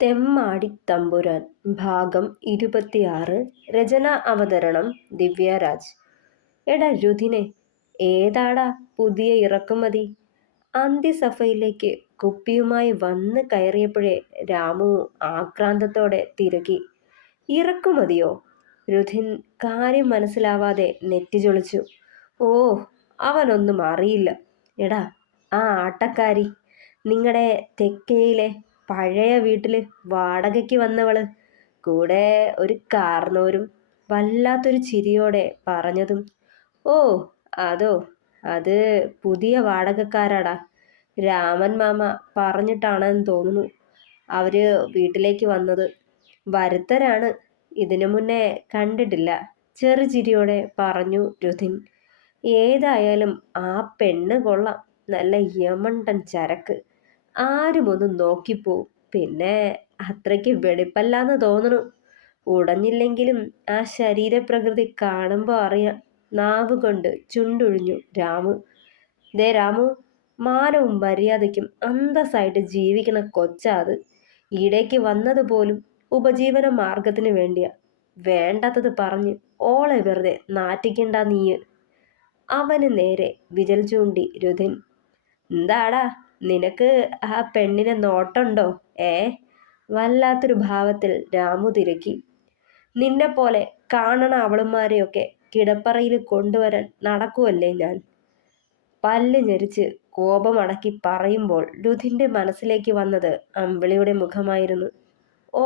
തെമ്മാടിത്തമ്പുരാൻ ഭാഗം 26. രചന അവതരണം ദിവ്യരാജ്. എടാ രുധിനെ, ഏതാടാ പുതിയ ഇറക്കുമതി? അന്തിസഭയിലേക്ക് കുപ്പിയുമായി വന്ന് കയറിയപ്പോഴേ രാമു ആക്രാന്തത്തോടെ തിരക്കി. ഇറക്കുമതിയോ? രുധിൻ കാര്യം മനസ്സിലാവാതെ നെറ്റിചൊളിച്ചു. ഓ, അവനൊന്നും അറിയില്ല. എടാ, ആ ആട്ടക്കാരി, നിങ്ങളുടെ തെക്കയിലെ പഴയ വീട്ടില് വാടകയ്ക്ക് വന്നവള്, കൂടെ ഒരു കാർന്നോരും വല്ലാത്തൊരു ചിരിയോടെ പറഞ്ഞതും. ഓ അതോ, അത് പുതിയ വാടകക്കാരാടാ. രാമൻ മാമ പറഞ്ഞിട്ടാണെന്ന് തോന്നുന്നു അവര് വീട്ടിലേക്ക് വന്നത്. വരുത്തരാണ്, ഇതിനു മുന്നേ കണ്ടിട്ടില്ല. ചെറുചിരിയോടെ പറഞ്ഞു രുധിൻ. ഏതായാലും ആ പെണ്ണ് കൊള്ളാം, നല്ല യമണ്ടൻ ചരക്ക്. ആരും ഒന്ന് നോക്കിപ്പോവും. പിന്നെ അത്രയ്ക്ക് വെടിപ്പല്ലാന്ന് തോന്നുന്നു. ഉടഞ്ഞില്ലെങ്കിലും ആ ശരീരപ്രകൃതി കാണുമ്പോൾ അറിയാം. നാവ് കൊണ്ട് ചുണ്ടൊഴിഞ്ഞു രാമു. ദേ രാമു, മാനവും മര്യാദയ്ക്കും അന്തസ്സായിട്ട് ജീവിക്കണ കൊച്ചാ അത്. ഈടേക്ക് വന്നത് പോലും ഉപജീവന മാർഗത്തിന് വേണ്ടിയാ. വേണ്ടാത്തത് പറഞ്ഞ് ഓളെ വെറുതെ നാറ്റിക്കണ്ട നീ. അവന് നേരെ വിരൽ ചൂണ്ടി രുധിൻ. എന്താടാ, നിനക്ക് ആ പെണ്ണിനെ നോട്ടുണ്ടോ? വല്ലാത്തൊരു ഭാവത്തിൽ രാമു തിരക്കി. നിന്നെപ്പോലെ കാണണ അവളുമാരെയൊക്കെ കിടപ്പറയിൽ കൊണ്ടുവരാൻ നടക്കുവല്ലേ ഞാൻ? പല്ല് ഞെരിച്ച് കോപമടക്കി പറയുമ്പോൾ രുധിൻ്റെ മനസ്സിലേക്ക് വന്നത് അമ്പിളിയുടെ മുഖമായിരുന്നു. ഓ,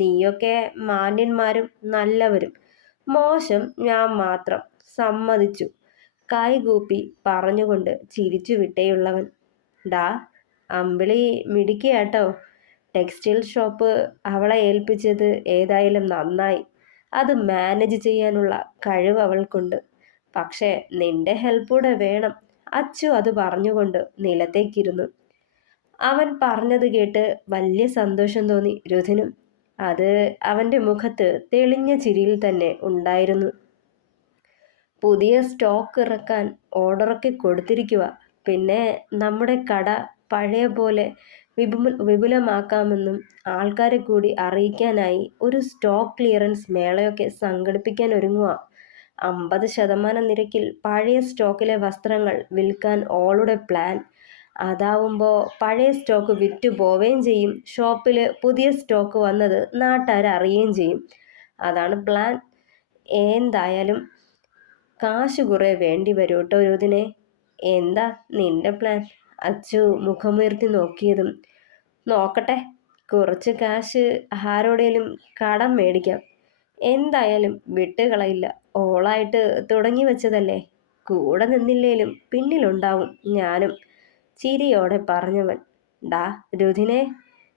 നീയൊക്കെ മാന്യന്മാരും നല്ലവരും, മോശം ഞാൻ മാത്രം, സമ്മതിച്ചു. കൈകൂപ്പി പറഞ്ഞുകൊണ്ട് ചിരിച്ചു വിട്ടേയുള്ളവൻ. ഡാ, അമ്പിളി മിടുക്കിയാട്ടോ. ടെക്സ്റ്റൈൽ ഷോപ്പ് അവളെ ഏൽപ്പിച്ചത് ഏതായാലും നന്നായി. അത് മാനേജ് ചെയ്യാനുള്ള കഴിവ് അവൾക്കുണ്ട്. പക്ഷേ നിന്റെ ഹെൽപ്പൂടെ വേണം. അച്ചു അത് പറഞ്ഞുകൊണ്ട് നിലത്തേക്കിരുന്നു. അവൻ പറഞ്ഞത് കേട്ട് വലിയ സന്തോഷം തോന്നി രുധിനും. അത് അവൻ്റെ മുഖത്ത് തെളിഞ്ഞ ചിരിയിൽ തന്നെ ഉണ്ടായിരുന്നു. പുതിയ സ്റ്റോക്ക് ഇറക്കാൻ ഓർഡറൊക്കെ കൊടുത്തിരിക്കുക. പിന്നെ നമ്മുടെ കട പഴയ പോലെ വിപുലമാക്കാമെന്നും ആൾക്കാരെ കൂടി അറിയിക്കാനായി ഒരു സ്റ്റോക്ക് ക്ലിയറൻസ് മേളയൊക്കെ സംഘടിപ്പിക്കാൻ ഒരുങ്ങുക. 50% നിരക്കിൽ പഴയ സ്റ്റോക്കിലെ വസ്ത്രങ്ങൾ വിൽക്കാൻ ഓളുടെ പ്ലാൻ. അതാവുമ്പോൾ പഴയ സ്റ്റോക്ക് വിറ്റു പോവുകയും ചെയ്യും. ഷോപ്പിൽ പുതിയ സ്റ്റോക്ക് വന്നത് നാട്ടുകാർ അറിയുകയും ചെയ്യും. അതാണ് പ്ലാൻ. എന്തായാലും കാശ് കുറേ വേണ്ടി വരും കേട്ടോ രുധിനെ. എന്താ നിന്റെ പ്ലാൻ? അച്ചു മുഖമുയർത്തി നോക്കിയതും. നോക്കട്ടെ, കുറച്ച് കാശ് ആരോടേലും കടം മേടിക്കാം. എന്തായാലും വിട്ടുകളയില്ല. ഓളായിട്ട് തുടങ്ങി വെച്ചതല്ലേ. കൂടെ നിന്നില്ലേലും പിന്നിലുണ്ടാവും ഞാനും, ചിരിയോടെ പറഞ്ഞവൻ. ഡാ രുധിനെ,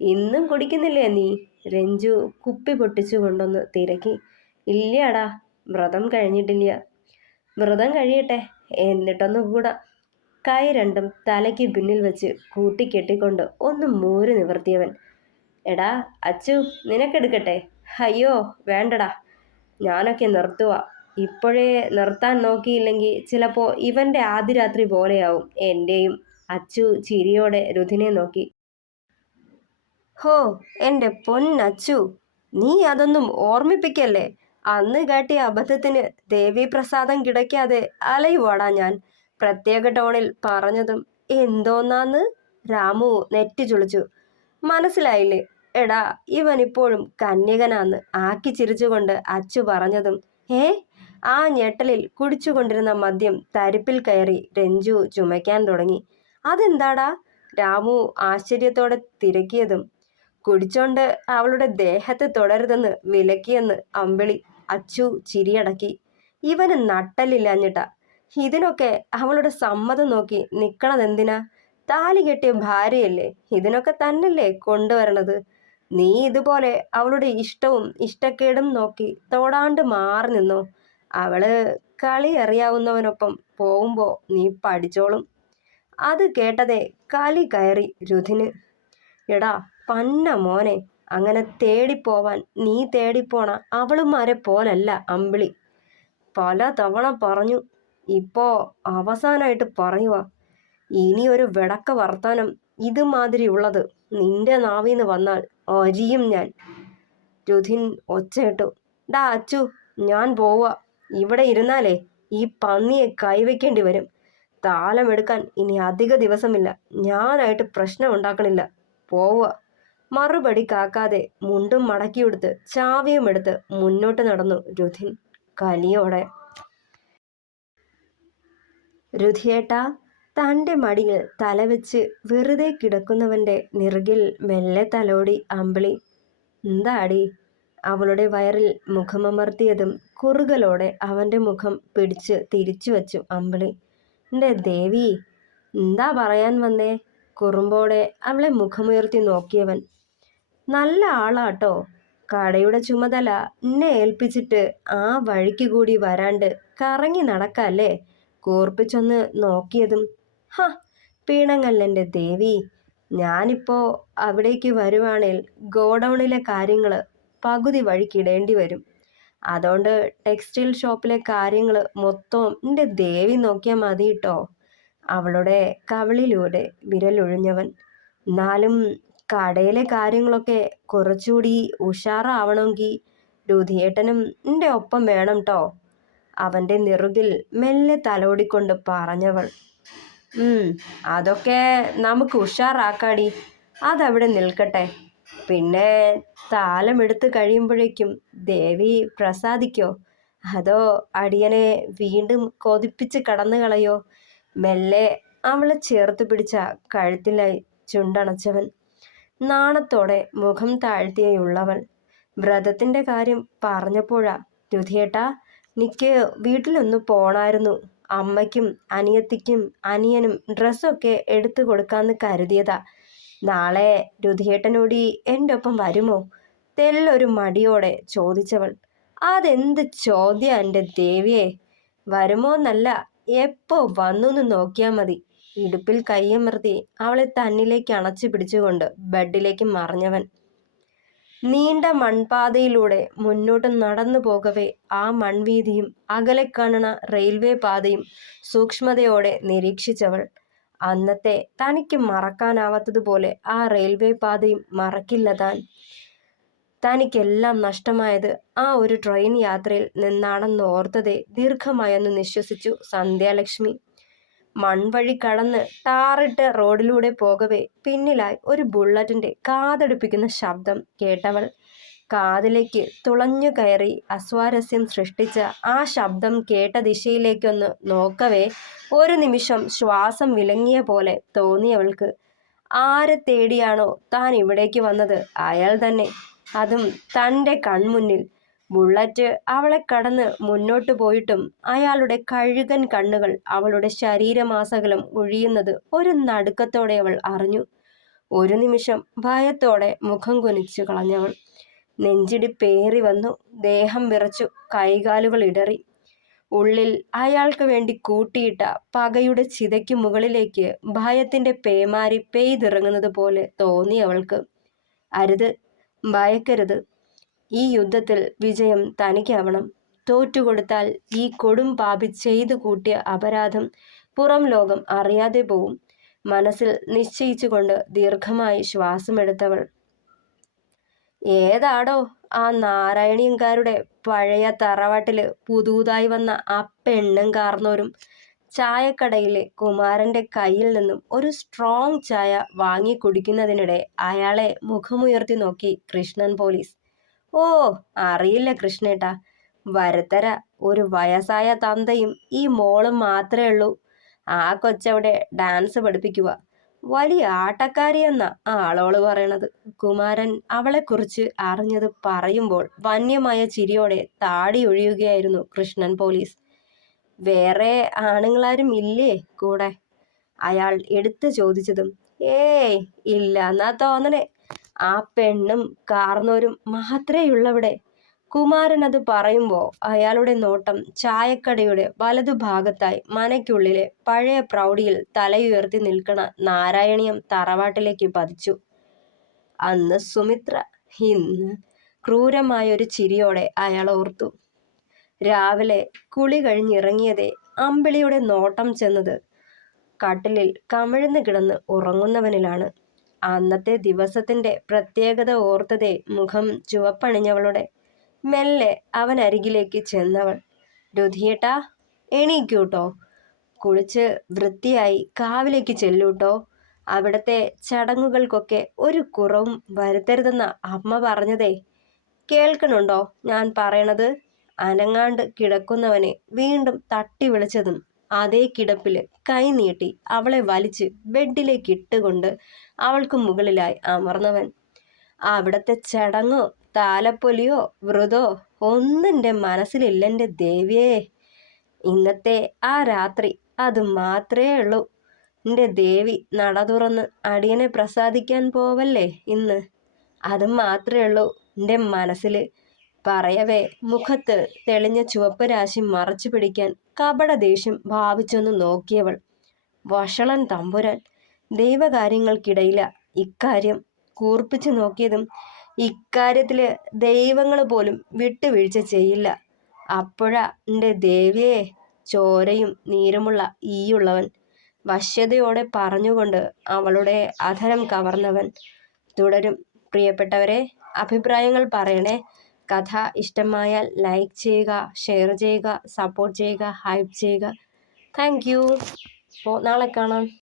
ഇന്നും കുടിക്കുന്നില്ലേ നീ? രഞ്ജു കുപ്പി പൊട്ടിച്ചു കൊണ്ടൊന്ന് തിരക്കി. ഇല്ലടാ, വ്രതം കഴിഞ്ഞിട്ടില്ല. വ്രതം കഴിയട്ടെ, എന്നിട്ടൊന്നു കൂടാ. കൈ രണ്ടും തലയ്ക്ക് പിന്നിൽ വെച്ച് കൂട്ടിക്കെട്ടിക്കൊണ്ട് ഒന്ന് മൂര് നിവർത്തിയവൻ. എടാ അച്ചു, നിനക്കെടുക്കട്ടെ? അയ്യോ വേണ്ടടാ, ഞാനൊക്കെ നിർത്തുക. ഇപ്പോഴേ നിർത്താൻ നോക്കിയില്ലെങ്കിൽ ചിലപ്പോൾ ഇവൻ്റെ ആദ്യ രാത്രി പോലെയാവും എൻ്റെയും. അച്ചു ചിരിയോടെ രുധിനെ നോക്കി. ഹോ, എൻ്റെ പൊന്നച്ചു, നീ അതൊന്നും ഓർമ്മിപ്പിക്കല്ലേ. അന്ന് കാട്ടിയ അബദ്ധത്തിന് ദേവീപ്രസാദം കിടക്കാതെ അലയുവാടാ ഞാൻ. പ്രത്യേക ടോണിൽ പറഞ്ഞതും. എന്തോന്നാന്ന്? രാമു നെറ്റി ചുളിച്ചു. മനസ്സിലായില്ലേ? എടാ, ഇവനിപ്പോഴും കന്യകനാന്ന് ആക്കി ചിരിച്ചുകൊണ്ട് അച്ചു പറഞ്ഞതും. ആ ഞെട്ടലിൽ കുടിച്ചുകൊണ്ടിരുന്ന മദ്യം തരിപ്പിൽ കയറി രഞ്ജു ചുമയ്ക്കാൻ തുടങ്ങി. അതെന്താടാ? രാമു ആശ്ചര്യത്തോടെ തിരക്കിയതും. കുടിച്ചോണ്ട് അവളുടെ ദേഹത്ത് തുടരുതെന്ന് വിലക്കിയെന്ന് അമ്പിളി. അച്ചു ചിരിയടക്കി. ഇവന് നട്ടലില്ലാഞ്ഞിട്ടാ. ഇതിനൊക്കെ അവളുടെ സമ്മതം നോക്കി നിക്കണതെന്തിനാ? താലി കെട്ടിയ ഭാര്യയല്ലേ, ഇതിനൊക്കെ തന്നല്ലേ കൊണ്ടുവരണത്. നീ ഇതുപോലെ അവളുടെ ഇഷ്ടവും ഇഷ്ടക്കേടും നോക്കി തോടാണ്ട് മാറി നിന്നോ. അവള് കളി അറിയാവുന്നവനൊപ്പം പോകുമ്പോൾ നീ പഠിച്ചോളും. അത് കേട്ടതേ കലി കയറി രുധിന്. എടാ പന്ന മോനെ, അങ്ങനെ തേടിപ്പോവാൻ നീ തേടിപ്പോണ അവളുമാരെ പോലല്ല അമ്പിളി. പല തവണ പറഞ്ഞു, ഇപ്പോൾ അവസാനമായിട്ട് പറയുക. ഇനി ഒരു വെടക്ക വർത്താനം ഇതുമാതിരി ഉള്ളത് നിന്റെ നാവിന്ന് വന്നാൽ അരിയും ഞാൻ. രുധിൻ ഒച്ചയിട്ടു. ഡാ അച്ചു, ഞാൻ പോവാ. ഇവിടെ ഇരുന്നാലേ ഈ പന്നിയെ കൈവയ്ക്കേണ്ടി വരും. താലമെടുക്കാൻ ഇനി അധിക ദിവസമില്ല. ഞാനായിട്ട് പ്രശ്നം ഉണ്ടാക്കണില്ല. പോവുക. മറുപടി കാക്കാതെ മുണ്ടും മടക്കിയെടുത്ത് ചാവിയും എടുത്ത് മുന്നോട്ട് നടന്നു രുധിൻ കലിയോടെ. രുധിയേട്ടാ. തൻ്റെ മടിയിൽ തലവെച്ച് വെറുതെ കിടക്കുന്നവൻ്റെ നിറുകിൽ മെല്ലെ തലോടി അമ്പിളി. എന്താടി? അവളുടെ വയറിൽ മുഖമമർത്തിയതും കുറുകലോടെ അവൻ്റെ മുഖം പിടിച്ച് തിരിച്ചു വച്ചു അമ്പിളി. എൻ്റെ ദേവി, എന്താ പറയാൻ വന്നേ? കുറുമ്പോടെ അവളെ മുഖമുയർത്തി നോക്കിയവൻ. നല്ല ആളാട്ടോ. കടയുടെ ചുമതല എന്നെ ഏൽപ്പിച്ചിട്ട് ആ വഴിക്ക് കൂടി വരാണ്ട് കറങ്ങി നടക്കല്ലേ? കൂർപ്പിച്ചൊന്ന് നോക്കിയതും. ഹ, പിണങ്ങല്ലെൻ്റെ ദേവി. ഞാനിപ്പോൾ അവിടേക്ക് വരുവാണേൽ ഗോഡൗണിലെ കാര്യങ്ങൾ പകുതി വഴിക്കിടേണ്ടി വരും. അതുകൊണ്ട് ടെക്സ്റ്റൈൽ ഷോപ്പിലെ കാര്യങ്ങൾ മൊത്തം എൻ്റെ ദേവി നോക്കിയാൽ മതി കേട്ടോ. അവളുടെ കവിളിലൂടെ വിരലൊഴിഞ്ഞവൻ. എന്നാലും കടയിലെ കാര്യങ്ങളൊക്കെ കുറച്ചുകൂടി ഉഷാറാവണമെങ്കിൽ രുധിയേട്ടനും എൻ്റെ ഒപ്പം വേണം കേട്ടോ. അവൻ്റെ നെറുകിൽ മെല്ലെ തലോടിക്കൊണ്ട് പറഞ്ഞവൾ. അതൊക്കെ നമുക്ക് ഉഷാറാക്കാടി. അതവിടെ നിൽക്കട്ടെ. പിന്നെ താലമെടുത്ത് കഴിയുമ്പോഴേക്കും ദേവി പ്രസാദിക്കോ? അതോ അടിയനെ വീണ്ടും കൊതിപ്പിച്ച് കടന്നു കളയോ? മെല്ലെ അവളെ ചേർത്ത് പിടിച്ച കഴുത്തിലായി ചുണ്ടണച്ചവൻ. നാണത്തോടെ മുഖം താഴ്ത്തിയുള്ളവൾ. വ്രതത്തിൻ്റെ കാര്യം പറഞ്ഞപ്പോഴാ. രുധിയേട്ടാ, എനിക്ക് വീട്ടിലൊന്ന് പോണായിരുന്നു. അമ്മയ്ക്കും അനിയത്തിക്കും അനിയനും ഡ്രസ്സൊക്കെ എടുത്തു കൊടുക്കാമെന്ന് കരുതിയതാ. നാളെ രുധിയേട്ടനോടി എൻ്റെ ഒപ്പം വരുമോ? തെല്ലൊരു മടിയോടെ ചോദിച്ചവൾ. അതെന്ത് ചോദ്യം എൻ്റെ ദേവിയെ? വരുമോന്നല്ല, എപ്പോ വന്നു നോക്കിയാൽ മതി. ഇടുപ്പിൽ കൈയമർത്തി അവളെ തന്നിലേക്ക് അണച്ചു പിടിച്ചുകൊണ്ട് ബെഡിലേക്ക് മറിഞ്ഞവൻ. നീണ്ട മൺപാതയിലൂടെ മുന്നോട്ട് നടന്നു പോകവേ ആ മൺവീതിയും അകലെ കാണുന്ന റെയിൽവേ പാതയും സൂക്ഷ്മതയോടെ നിരീക്ഷിച്ചവൾ. അന്നത്തെ തനിക്ക് മറക്കാനാവാത്തതുപോലെ ആ റെയിൽവേ പാതയും മറക്കില്ല താൻ. തനിക്കെല്ലാം നഷ്ടമായത് ആ ഒരു ട്രെയിൻ യാത്രയിൽ നിന്നാണെന്ന് ഓർത്തതേ ദീർഘമായൊന്ന് നിശ്വസിച്ചു സന്ധ്യാലക്ഷ്മി. മൺവഴി കടന്ന് ടാറിട്ട് റോഡിലൂടെ പോകവേ പിന്നിലായി ഒരു ബുള്ളറ്റിൻ്റെ കാതടുപ്പിക്കുന്ന ശബ്ദം കേട്ടവൾ. കാതിലേക്ക് തുളഞ്ഞു കയറി അസ്വാരസ്യം സൃഷ്ടിച്ച ആ ശബ്ദം കേട്ട ദിശയിലേക്കൊന്ന് നോക്കവേ ഒരു നിമിഷം ശ്വാസം വിലങ്ങിയ പോലെ തോന്നിയവൾക്ക്. ആരെ തേടിയാണോ താൻ ഇവിടേക്ക് വന്നത് അയാൾ തന്നെ, അതും തൻ്റെ കൺമുന്നിൽ. ബുള്ളറ്റ് അവളെ കടന്ന് മുന്നോട്ട് പോയിട്ടും അയാളുടെ കഴുകൻ കണ്ണുകൾ അവളുടെ ശരീരമാസകലം ഒഴിയുന്നത് ഒരു നടുക്കത്തോടെ അവൾ അറിഞ്ഞു. ഒരു നിമിഷം ഭയത്തോടെ മുഖം കുനിച്ചു കളഞ്ഞവൾ. നെഞ്ചിടിപ്പേറി വന്നു. ദേഹം വിറച്ചു. കൈകാലുകൾ ഇടറി. ഉള്ളിൽ അയാൾക്ക് വേണ്ടി കൂട്ടിയിട്ട പകയുടെ ചിതയ്ക്ക് മുകളിലേക്ക് ഭയത്തിൻ്റെ പേമാരി പെയ്തിറങ്ങുന്നത് പോലെ തോന്നി അവൾക്ക്. അരുത്, ഭയക്കരുത്. ഈ യുദ്ധത്തിൽ വിജയം തനിക്കാവണം. തോറ്റുകൊടുത്താൽ ഈ കൊടും പാപി ചെയ്തു കൂട്ടിയ അപരാധം പുറം ലോകം അറിയാതെ പോവും. മനസ്സിൽ നിശ്ചയിച്ചുകൊണ്ട് ദീർഘമായി ശ്വാസമെടുത്തവൾ. ഏതാടോ ആ നാരായണീയങ്കാരുടെ പഴയ തറവാട്ടിൽ പുതുതായി വന്ന ആ പെണ്ണും കാർന്നോരും? ചായക്കടയിലെ കുമാരൻ്റെ കയ്യിൽ നിന്നും ഒരു സ്ട്രോങ് ചായ വാങ്ങി കുടിക്കുന്നതിനിടെ അയാളെ മുഖമുയർത്തി നോക്കി കൃഷ്ണൻ പോലീസ്. ഓ, അറിയില്ല കൃഷ്ണേട്ടാ. വരത്തര ഒരു വയസ്സായ തന്തയും ഈ മോളും മാത്രമേ ഉള്ളൂ. ആ കൊച്ചവിടെ ഡാൻസ് പഠിപ്പിക്കുക. വലിയ ആട്ടക്കാരിയെന്ന ആളോള് പറയണത്. കുമാരൻ അവളെക്കുറിച്ച് അറിഞ്ഞത് പറയുമ്പോൾ വന്യമായ ചിരിയോടെ താടി ഒഴിയുകയായിരുന്നു കൃഷ്ണൻ പോലീസ്. വേറെ ആണുങ്ങളാരും ഇല്ലേ കൂടെ? അയാൾ എടുത്തു ചോദിച്ചതും ഏയ് ഇല്ല എന്നാ തോന്നണേ. ആ പെണ്ണും കാർന്നോരും മാത്രമേയുള്ളവിടെ. കുമാരൻ അത് പറയുമ്പോൾ അയാളുടെ നോട്ടം ചായക്കടയുടെ വലതുഭാഗത്തായി മനയ്ക്കുള്ളിലെ പഴയ പ്രൗഢിയിൽ തലയുയർത്തി നിൽക്കണ നാരായണീയം തറവാട്ടിലേക്ക് പതിച്ചു. അന്ന് സുമിത്ര, ഇന്ന് ക്രൂരമായൊരു ചിരിയോടെ അയാൾ ഓർത്തു. രാവിലെ കുളി കഴിഞ്ഞിറങ്ങിയതേ അമ്പിളിയുടെ നോട്ടം ചെന്നത് കട്ടിലിൽ കമിഴ്ന്ന് കിടന്ന് ഉറങ്ങുന്നവനിലാണ്. അന്നത്തെ ദിവസത്തിന്റെ പ്രത്യേകത ഓർത്തതേ മുഖം ചുവപ്പണിഞ്ഞവളുടെ. മെല്ലെ അവൻ അരികിലേക്ക് ചെന്നവൾ, രുധിയേട്ടാ, എണീക്കൂട്ടോ, കുളിച്ച് വൃത്തിയായി കാവിലേക്ക് ചെല്ലൂട്ടോ. അവിടുത്തെ ചടങ്ങുകൾക്കൊക്കെ ഒരു കുറവും വരുത്തരുതെന്ന അമ്മ പറഞ്ഞതേ. കേൾക്കണുണ്ടോ ഞാൻ പറയണത്? അനങ്ങാണ്ട് കിടക്കുന്നവനെ വീണ്ടും തട്ടി വിളിച്ചതും അതേ കിടപ്പില് കൈ നീട്ടി അവളെ വലിച്ച് ബെഡിലേക്ക് ഇട്ടുകൊണ്ട് അവൾക്ക് മുകളിലായി അമർന്നവൻ. അവിടത്തെ ചടങ്ങോ താലപ്പൊലിയോ വ്രതോ ഒന്നും എൻ്റെ മനസ്സിലില്ലെൻ്റെ ദേവിയേ. ഇന്നത്തെ ആ രാത്രി അത് മാത്രമേ ഉള്ളൂ. എൻ്റെ ദേവി നട തുറന്ന് അടിയനെ പ്രസാദിക്കാൻ പോവല്ലേ ഇന്ന്. അത് മാത്രമേ ഉള്ളൂ എൻ്റെ മനസ്സിൽ. പറയവേ മുഖത്ത് തെളിഞ്ഞ ചുവപ്പ് രാശി മറച്ചു പിടിക്കാൻ കപട ദേഷ്യം ഭാവിച്ചൊന്ന് നോക്കിയവൾ. വഷളൻ തമ്പുരാൻ ദൈവകാര്യങ്ങൾക്കിടയില ഇക്കാര്യം കൂർപ്പിച്ചു നോക്കിയതും. ഇക്കാര്യത്തില് ദൈവങ്ങൾ പോലും വിട്ടുവീഴ്ച ചെയ്യില്ല. അപ്പോഴാ എൻ്റെ ദേവിയെ ചോരയും നീരുമുള്ള ഈയുള്ളവൻ വശ്യതയോടെ പറഞ്ഞുകൊണ്ട് അവളുടെ അധരം കവർന്നവൻ. തുടരും. പ്രിയപ്പെട്ടവരെ, അഭിപ്രായങ്ങൾ പറയണേ. കഥ ഇഷ്ടമായാൽ ലൈക്ക് ചെയ്യുക, ഷെയർ ചെയ്യുക, സപ്പോർട്ട് ചെയ്യുക, ഹൈപ്പ് ചെയ്യുക. Thank you. അപ്പോൾ നാളെ കാണാം.